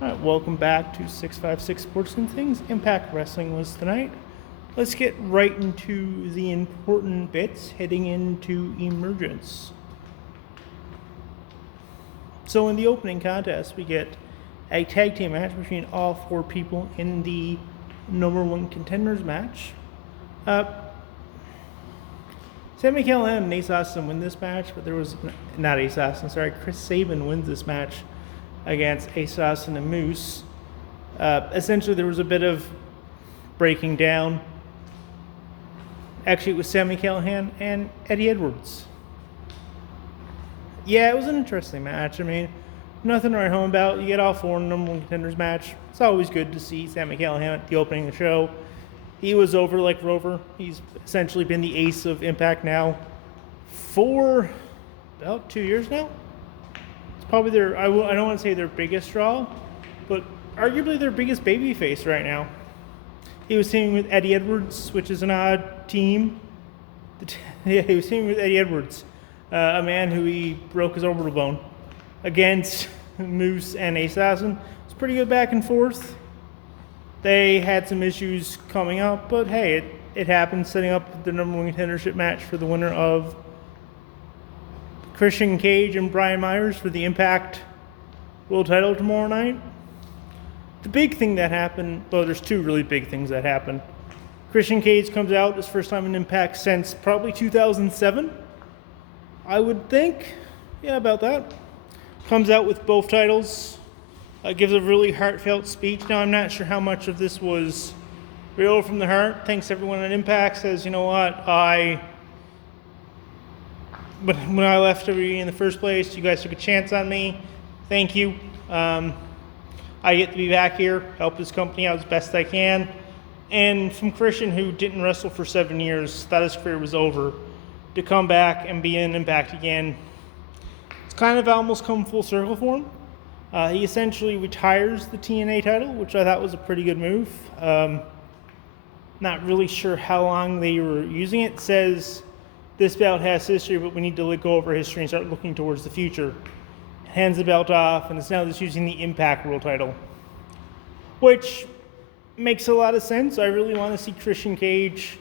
All right, welcome back to 656 Sports and Things. Impact Wrestling was tonight. Let's get right into the important bits heading into Emergence. So in the opening contest, we get a tag team match between all four people in the number one contenders match. Sami Callihan and Ace Austin win this match, but there was not Ace Austin, sorry, Chris Sabin wins this match against Ace Austin and Moose. Essentially, there was a bit of breaking down. Actually, it was Sami Callihan and Eddie Edwards. Yeah, it was an interesting match. I mean, nothing to write home about. You get all four in the number one contenders match. It's always good to see Sami Callihan at the opening of the show. He was over like Rover. He's essentially been the ace of Impact now for about 2 years now. It's probably their, I don't want to say their biggest draw, but arguably their biggest babyface right now. He was teaming with Eddie Edwards, which is an odd team. Yeah, he was teaming with Eddie Edwards, a man who he broke his orbital bone, against Moose and Ace Austin. It's pretty good back and forth. They had some issues coming up, but hey, it happened, setting up the number one contendership match for the winner of Christian Cage and Brian Myers for the Impact World title tomorrow night. The big thing that happened, well, there's two really big things that happened. Christian Cage comes out his first time in Impact since probably 2007, I would think. Yeah, about that. Comes out with both titles. Gives a really heartfelt speech. Now, I'm not sure how much of this was real from the heart. Thanks everyone at Impact. Says, you know what, but when I left WWE in the first place, you guys took a chance on me. Thank you. I get to be back here, help this company out as best I can. And from Christian, who didn't wrestle for 7 years, thought his career was over, to come back and be in Impact again, it's kind of almost come full circle for him. He essentially retires the TNA title, which I thought was a pretty good move. Not really sure how long they were using it. It says this belt has history, but we need to let go of our history and start looking towards the future. Hands the belt off, and it's now just using the Impact World title, which makes a lot of sense. I really want to see Christian Cage,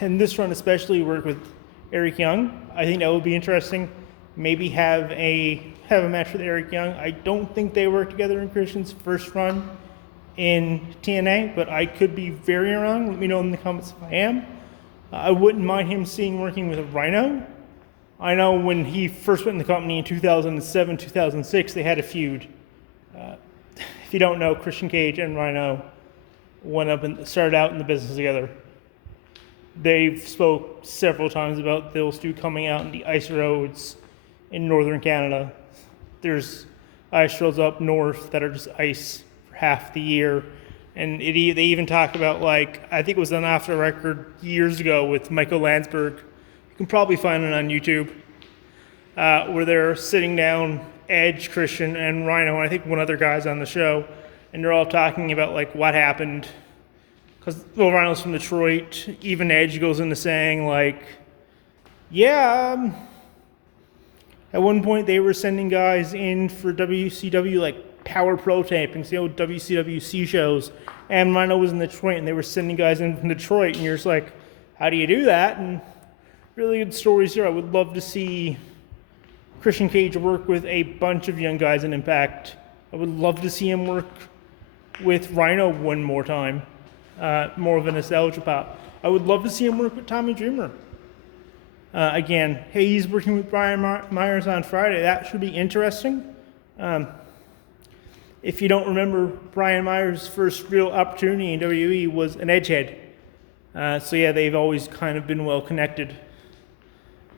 in this run especially, work with Eric Young. I think that would be interesting. Maybe have a match with Eric Young. I don't think they worked together in Christian's first run in TNA, but I could be very wrong. Let me know in the comments if I am. I wouldn't mind him working with Rhino. I know when he first went in the company in 2007, 2006, they had a feud. If you don't know, Christian Cage and Rhino went up and started out in the business together. They've spoke several times about those two coming out in the ice roads in northern Canada. There's ice roads up north that are just ice for half the year. And they even talk about, like, I think it was an off the record years ago with Michael Landsberg. You can probably find it on YouTube, where they're sitting down, Edge, Christian, and Rhino, and I think one other guy's on the show, and they're all talking about, like, what happened. Because, well, Rhino's from Detroit. Even Edge goes into saying, like, yeah, at one point they were sending guys in for WCW, like, Power Pro tapings, you know, WCW C shows, and Rhino was in Detroit, and they were sending guys in from Detroit, and you're just like, how do you do that? And really good stories here. I would love to see Christian Cage work with a bunch of young guys in Impact. I would love to see him work with Rhino one more time. More of a nostalgia pop. I would love to see him work with Tommy Dreamer. Again, hey, he's working with Brian Myers on Friday. That should be interesting. If you don't remember, Brian Myers' first real opportunity in WWE was an Edgehead. So yeah, they've always kind of been well connected.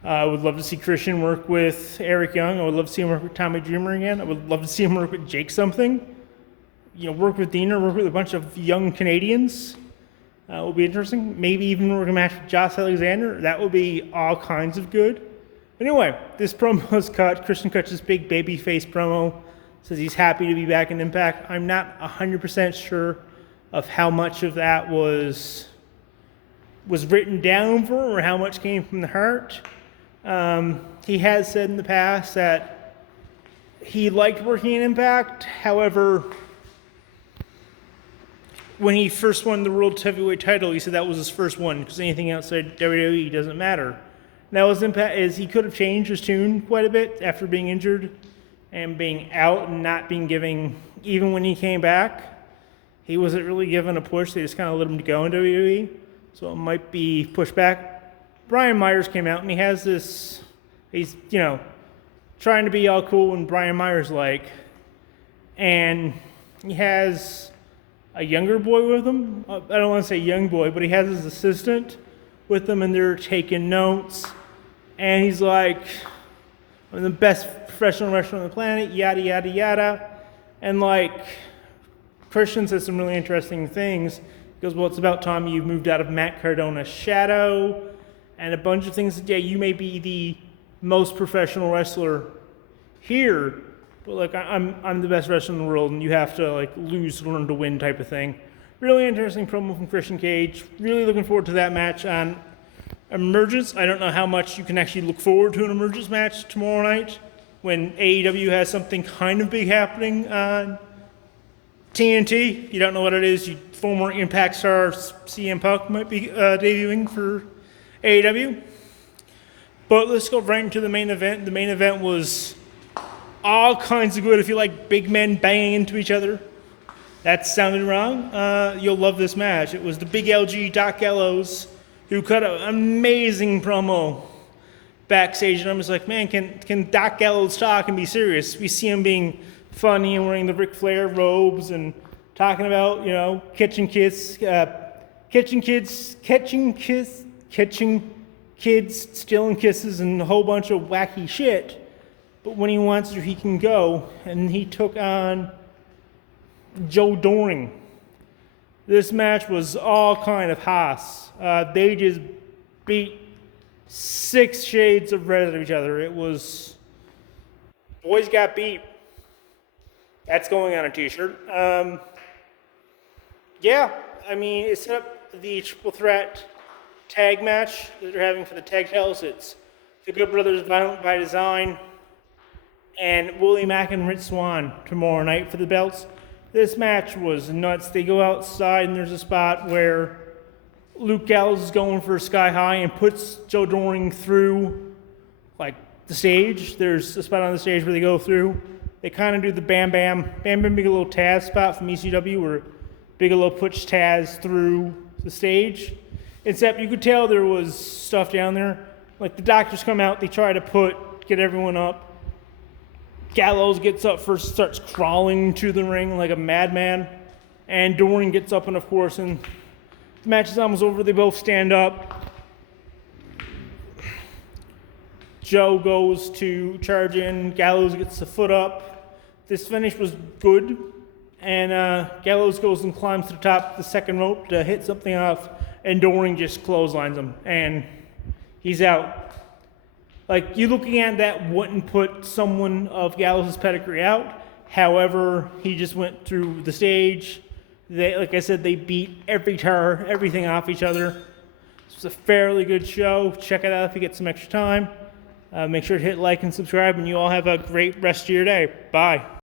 I would love to see Christian work with Eric Young. I would love to see him work with Tommy Dreamer again. I would love to see him work with Jake something. You know, work with Diener, work with a bunch of young Canadians. Will be interesting. Maybe even work a match with Josh Alexander. That would be all kinds of good. Anyway, this promo is cut. Christian cuts his big baby face promo. Says he's happy to be back in Impact. I'm not 100% sure of how much of that was written down for him or how much came from the heart. He has said in the past that he liked working in Impact. However, when he first won the World Heavyweight title, he said that was his first one because anything outside WWE doesn't matter. That was Impact. Is he could have changed his tune quite a bit after being injured and being out and not being giving. Even when he came back, he wasn't really given a push. They just kind of let him go in WWE, so it might be pushed back. Brian Myers came out and he has this. He's trying to be all cool and Brian Myers like, and he has a younger boy with him. I don't want to say young boy, but he has his assistant with him, and they're taking notes. And he's like, I'm the best professional wrestler on the planet, yada, yada, yada. And like, Christian says some really interesting things. He goes, well, it's about time you moved out of Matt Cardona's shadow, and a bunch of things. Yeah, you may be the most professional wrestler here, but like I'm the best wrestler in the world, and you have to like lose to learn to win type of thing. Really interesting promo from Christian Cage. Really looking forward to that match on Emergence. I don't know how much you can actually look forward to an Emergence match tomorrow night when AEW has something kind of big happening on TNT. You don't know what it is. Former Impact star CM Punk might be debuting for AEW. But let's go right into the main event. The main event was all kinds of good. If you like big men banging into each other, that sounded wrong. You'll love this match. It was the Big LG, Doc Gallows, who cut an amazing promo backstage. And I'm just like, man, can Doc Gallows talk and be serious? We see him being funny and wearing the Ric Flair robes and talking about, catching kids, stealing kisses, and a whole bunch of wacky shit. But when he wants to, he can go. And he took on Joe Doring. This match was all kind of Haas. They just beat 6 shades of red of each other. It was boys got beat. That's going on a t-shirt. It set up the triple threat tag match that they're having for the tag titles. It's the Good Brothers Violent by Design and Willie Mack and Rich Swann tomorrow night for the belts. This match was nuts. They go outside and there's a spot where Luke Gallows is going for Sky High and puts Joe Doring through like the stage. There's a spot on the stage where they go through. They kind of do the Bam Bam Bigelow Taz spot from ECW where Bigelow puts Taz through the stage. Except you could tell there was stuff down there. Like the doctors come out, they try to get everyone up. Gallows gets up first, starts crawling to the ring like a madman. And Doring gets up, and of course, and the match is almost over. They both stand up. Joe goes to charge in. Gallows gets the foot up. This finish was good. And Gallows goes and climbs to the top of the second rope to hit something off. And Doring just clotheslines him. And he's out. Like, you looking at that wouldn't put someone of Gallows' pedigree out. However, he just went through the stage. Like I said, they beat everything off each other. It was a fairly good show. Check it out if you get some extra time. Make sure to hit like and subscribe, and you all have a great rest of your day. Bye.